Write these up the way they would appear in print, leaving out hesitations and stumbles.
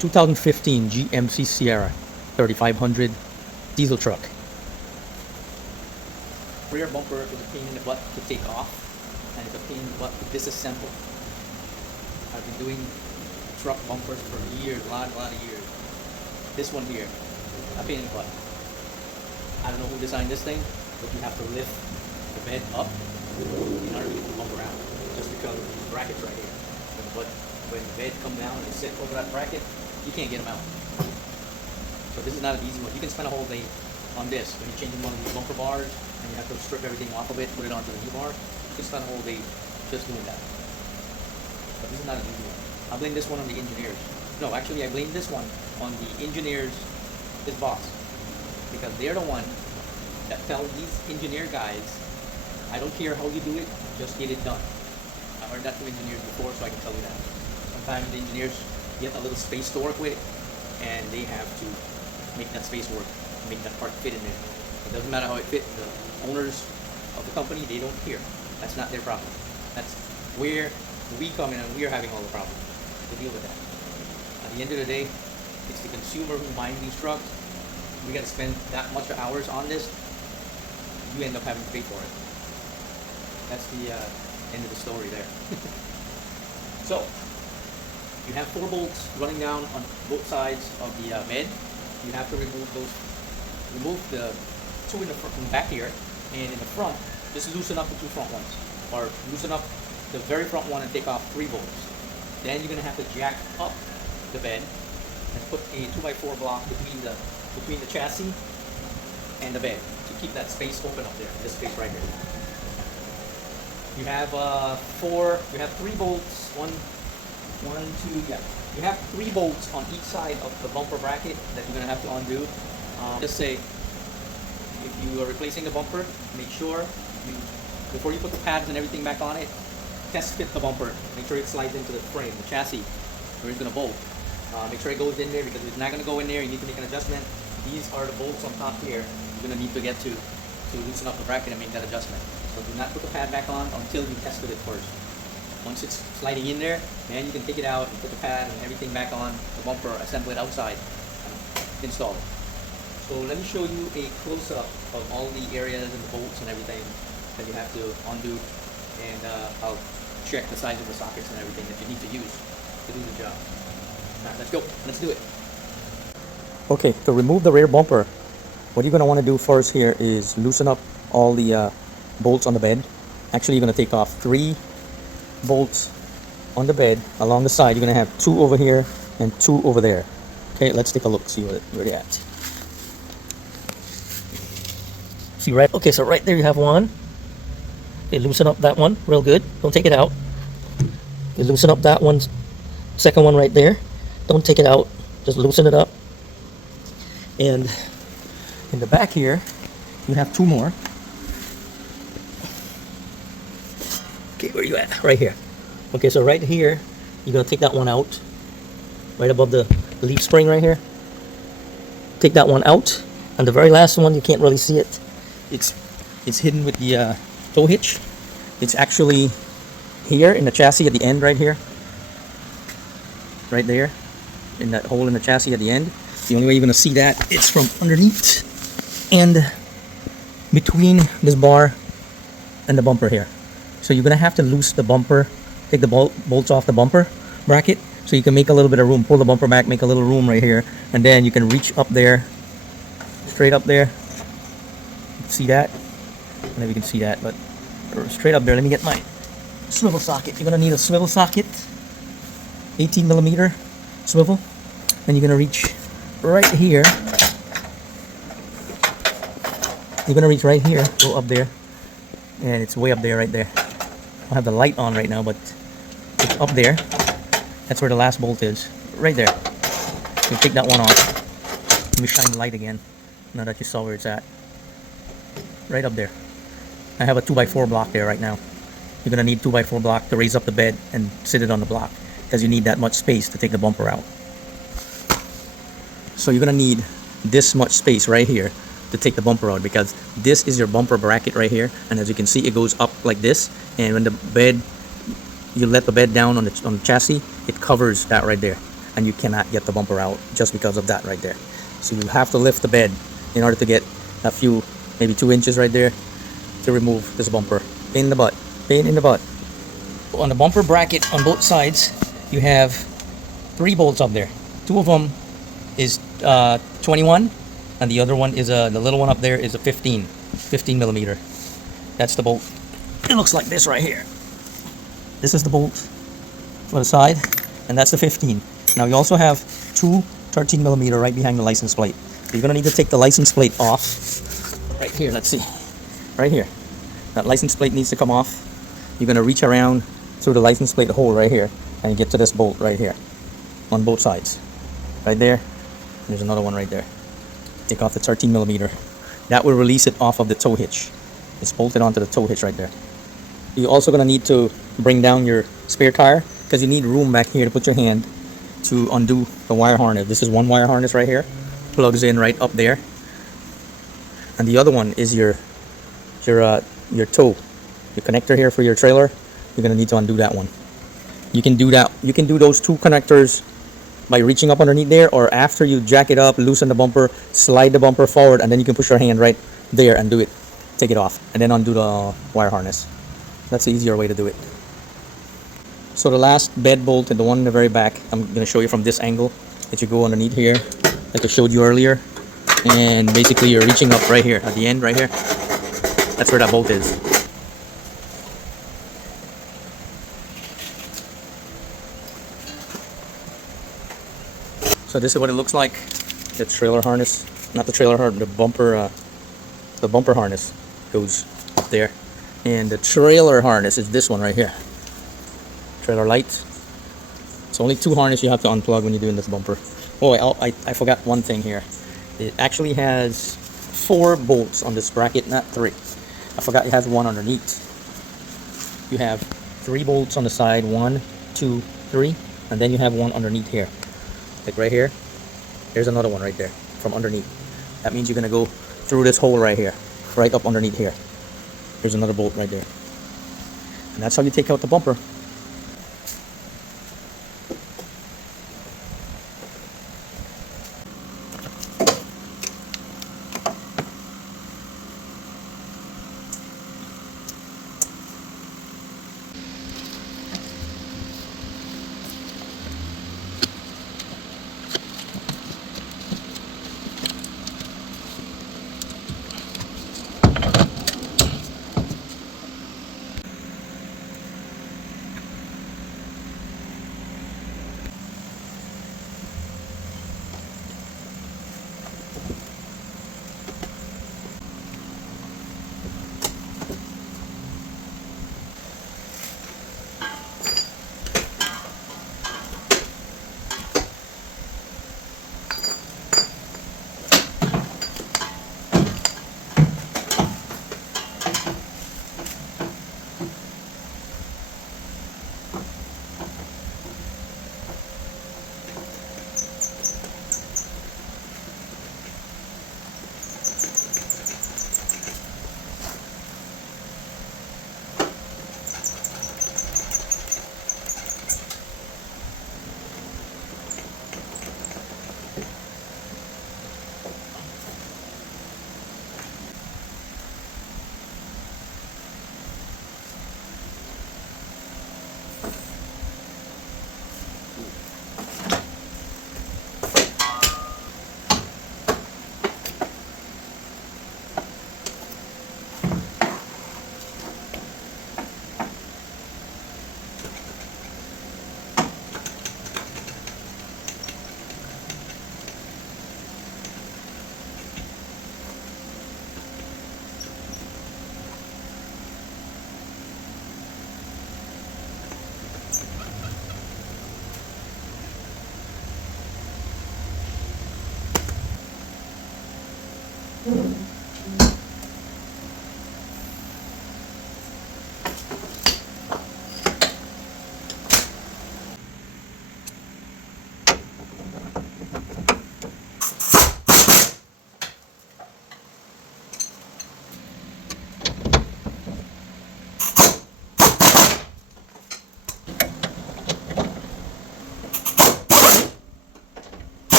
2015 GMC Sierra 3500 diesel truck. Rear bumper is a pain in the butt to take off, and it's a pain in the butt to disassemble. I've been doing truck bumpers for years, a lot of years. This one here, a pain in the butt. I don't know who designed this thing, but you have to lift the bed up in order to get the bumper out, just because of these brackets right here. But when the bed come down and they sit over that bracket, you can't get them out. So this is not an easy one. You can spend a whole day on this when you're changing one of these bumper bars and you have to strip everything off of it, put it onto the new bar. You can spend a whole day just doing that. But this is not an easy one. I blame this one on the engineers. No, actually I blame this one on the engineers, his boss. Because they're the one that tell these engineer guys, I don't care how you do it, just get it done. I heard that from engineers before, so I can tell you that. Sometimes the engineers get a little space to work with, and they have to make that space work, make that part fit in there. It doesn't matter how it fits. The owners of the company, they don't care. That's not their problem. That's where we come in and we're having all the problems to deal with that. At the end of the day, it's the consumer who's buying these trucks. We got to spend that much hours on this. You end up having to pay for it. That's the end of the story there. So, you have 4 bolts running down on both sides of the bed. You have to remove the 2 in the front and back here, and in the front, just loosen up the 2 front ones, or loosen up the very front one and take off 3 bolts. Then you're going to have to jack up the bed and put a 2x4 block between the chassis and the bed to keep that space open up there, this space right here. You have 3 bolts, you have 3 bolts on each side of the bumper bracket that you're going to have to undo. Just say, if you are replacing the bumper, make sure before you put the pads and everything back on it, test fit the bumper. Make sure it slides into the frame, the chassis, where it's going to bolt. Make sure it goes in there, because if it's not going to go in there, you need to make an adjustment. These are the bolts on top here you're going to need to get to loosen up the bracket and make that adjustment. So do not put the pad back on until you tested it first. Once it's sliding in there, then you can take it out and put the pad and everything back on the bumper, assemble it outside, and install it. So let me show you a close-up of all the areas and the bolts and everything that you have to undo, and I'll check the size of the sockets and everything that you need to use to do the job. Alright, let's go. Let's do it. Okay, to remove the rear bumper, what you're going to want to do first here is loosen up all the bolts on the bed. Actually, you're going to take off 3 bolts on the bed along the side. You're going to have 2 over here and 2 over there. Okay, let's take a look, see where they're at. See, right? Okay, so right there you have one. Okay, loosen up that one real good. Don't take it out. Okay, loosen up that one. Second one right there. Don't take it out. Just loosen it up. And in the back here, you have 2 more. Okay, where are you at? Right here. Okay, so right here, you're going to take that one out. Right above the leaf spring right here. Take that one out. And the very last one, you can't really see it. It's hidden with the tow hitch. It's actually here in the chassis at the end right here. Right there. In that hole in the chassis at the end. The only way you're going to see that is from underneath and between this bar and the bumper here. So you're going to have to loose the bumper, take the bolts off the bumper bracket so you can make a little bit of room. Pull the bumper back, make a little room right here, and then you can reach up there, straight up there. See that? I don't know if you can see that, but straight up there. Let me get my swivel socket. You're going to need a swivel socket, 18 millimeter swivel, and you're going to reach right here. You're going to reach right here, go up there, and it's way up there, right there. I have the light on right now, but it's up there. That's where the last bolt is, right there. You take that one off. Let me shine the light again, now that you saw where it's at. Right up there. I have a 2x4 block there right now. You're going to need 2x4 block to raise up the bed and sit it on the block, because you need that much space to take the bumper out. So you're going to need this much space right here to take the bumper out, because this is your bumper bracket right here, and as you can see, it goes up like this, and when the bed, you let the bed down on the chassis, it covers that right there. and you cannot get the bumper out just because of that right there. So you have to lift the bed in order to get a few, maybe 2 inches right there to remove this bumper. Pain in the butt, pain in the butt. On the bumper bracket on both sides, you have 3 bolts up there. 2 of them is 21, and the other one is the little one up there is a 15 millimeter. That's the bolt. It looks like this right here. This is the bolt for the side, and that's the 15. Now you also have 2 13 millimeter right behind the license plate. So you're gonna need to take the license plate off. Right here, let's see. Right here. That license plate needs to come off. You're gonna reach around through the license plate hole right here and get to this bolt right here on both sides. Right there. There's another one right there. Take off the 13 millimeter. That will release it off of the tow hitch. It's bolted onto the tow hitch right there. You're also gonna need to bring down your spare tire because you need room back here to put your hand to undo the wire harness. This is one wire harness right here, plugs in right up there, and the other one is your tow, your connector here for your trailer. You're gonna need to undo that one. You can do that. You can do those 2 connectors by reaching up underneath there, or after you jack it up, loosen the bumper, slide the bumper forward, and then you can push your hand right there and do it. Take it off, and then undo the wire harness. That's the easier way to do it. So the last bed bolt and the one in the very back, I'm going to show you from this angle, that you go underneath here, like I showed you earlier. And basically you're reaching up right here, at the end right here. That's where that bolt is. So this is what it looks like. The trailer harness, not the trailer harness, the bumper harness goes up there. And the trailer harness is this one right here. Trailer lights. It's only 2 harness you have to unplug when you're doing this bumper. Oh, I forgot one thing here. It actually has 4 bolts on this bracket, not 3. I forgot it has 1 underneath. You have 3 bolts on the side, 1, 2, 3, and then you have 1 underneath here. Like right here, there's another one right there from underneath. That means you're gonna go through this hole right here, right up underneath here. There's another bolt right there. And that's how you take out the bumper.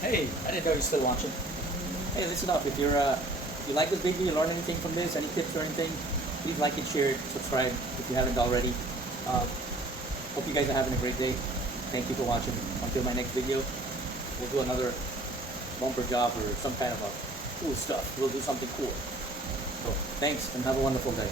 Hey, I didn't know you're still watching. Hey, listen up. If you like this video, you learn anything from this, any tips or anything, please like it, share it, subscribe if you haven't already. Hope you guys are having a great day. Thank you for watching. Until my next video, we'll do another bumper job or some kind of a cool stuff. We'll do something cool. So thanks and have a wonderful day.